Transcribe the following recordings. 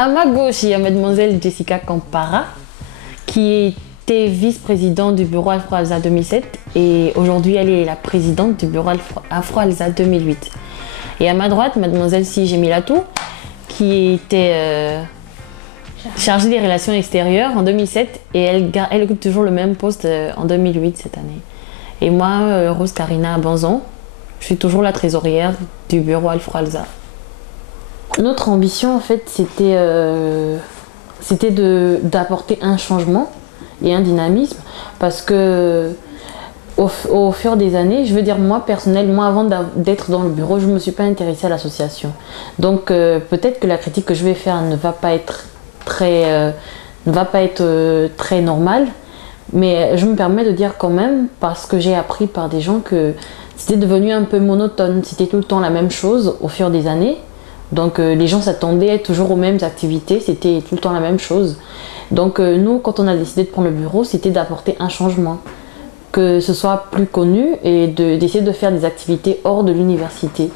À ma gauche, il y a mademoiselle Jessica Campara, qui était vice-présidente du bureau Afro-Alsa 2007 et aujourd'hui elle est la présidente du bureau Afro-Alsa 2008. Et à ma droite, mademoiselle Sijemi Latou, qui était chargée des relations extérieures en 2007 et elle occupe toujours le même poste en 2008 cette année. Et moi, Rose Karina Banzon, je suis toujours la trésorière du bureau Afro-Alsa. Notre ambition, en fait, c'était d'apporter un changement et un dynamisme parce que au fur des années, je veux dire moi personnellement, avant d'être dans le bureau, je ne me suis pas intéressée à l'association. Donc peut-être que la critique que je vais faire ne va pas être très normale, mais je me permets de dire quand même, parce que j'ai appris par des gens que c'était devenu un peu monotone, c'était tout le temps la même chose au fur des années. Donc les gens s'attendaient toujours aux mêmes activités, c'était tout le temps la même chose. Donc nous, quand on a décidé de prendre le bureau, c'était d'apporter un changement, que ce soit plus connu et d'essayer de faire des activités hors de l'université,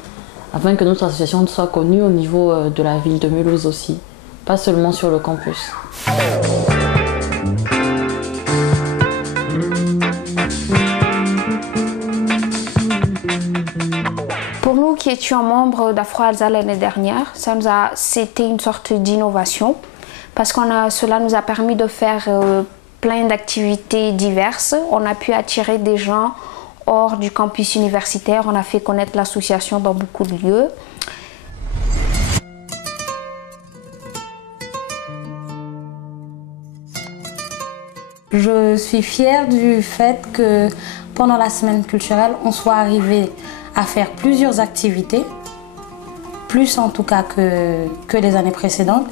afin que notre association soit connue au niveau de la ville de Mulhouse aussi, pas seulement sur le campus. Pour nous qui étions membres d'Afro-Alsa l'année dernière, c'était une sorte d'innovation parce que cela nous a permis de faire plein d'activités diverses. On a pu attirer des gens hors du campus universitaire, on a fait connaître l'association dans beaucoup de lieux. Je suis fière du fait que pendant la semaine culturelle, on soit arrivé à faire plusieurs activités, plus en tout cas que les années précédentes.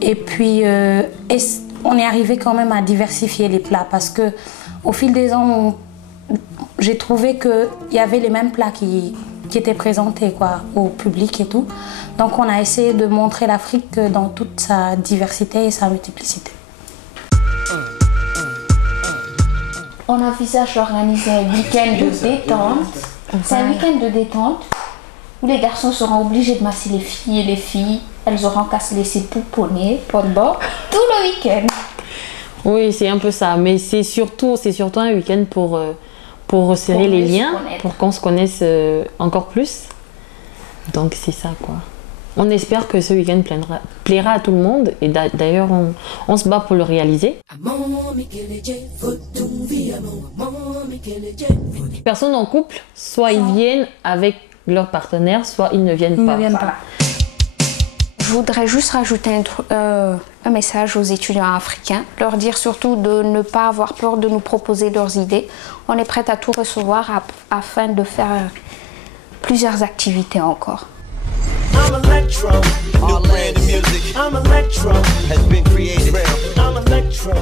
Et puis, on est arrivé quand même à diversifier les plats parce que au fil des ans, j'ai trouvé qu'il y avait les mêmes plats qui étaient présentés au public et tout. Donc on a essayé de montrer l'Afrique dans toute sa diversité et sa multiplicité. On envisage d'organiser un week-end de détente. C'est un week-end de détente où les garçons seront obligés de masser les filles et les filles, elles auront qu'à se laisser pouponner pendant tout le week-end. Oui, c'est un peu ça, mais c'est surtout un week-end pour resserrer les liens, pour qu'on se connaisse encore plus. Donc c'est ça quoi. On espère que ce week-end plaira à tout le monde et d'ailleurs on se bat pour le réaliser. Les personnes en couple, soit ils viennent avec leur partenaire, soit ils ne viennent pas. Je voudrais juste rajouter un message aux étudiants africains, leur dire surtout de ne pas avoir peur de nous proposer leurs idées. On est prêt à tout recevoir afin de faire plusieurs activités encore. I'm electro, the brand of music. I'm electro, has been created. I'm electro.